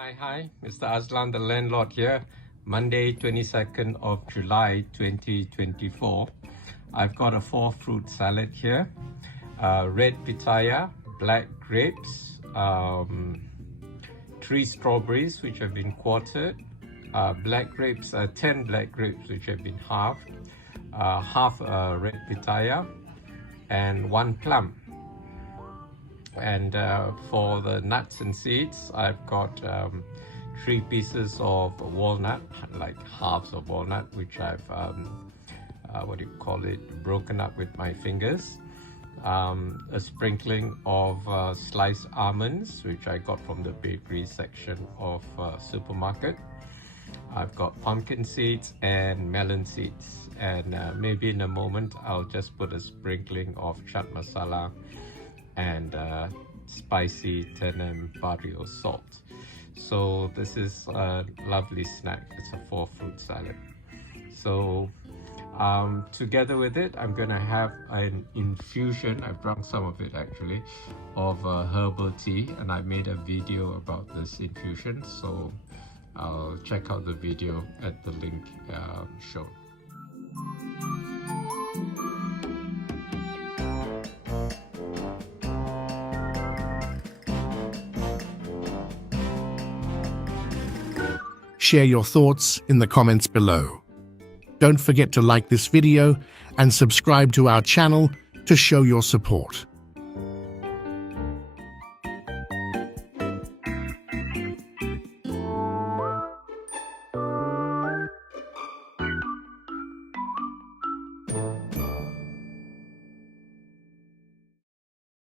Hi, Mr. Aslan, the landlord here. Monday, 22nd of July, 2024. I've got a 4-fruit salad here. Red pitaya, black grapes, 3 strawberries which have been quartered, 10 black grapes which have been halved, half red pitaya, and 1 plum. And for the nuts and seeds, I've got 3 pieces of walnut, like halves of walnut, which I've broken up with my fingers. A sprinkling of sliced almonds, which I got from the bakery section of supermarket. I've got pumpkin seeds and melon seeds, and maybe in a moment I'll just put a sprinkling of chaat masala and spicy tenem barrio salt. So this is a lovely snack. It's a 4-fruit salad. So together with it, I'm gonna have an infusion. I've drunk some of it actually, of herbal tea, and I made a video about this infusion, so I'll check out the video at the link shown. Share your thoughts in the comments below. Don't forget to like this video and subscribe to our channel to show your support.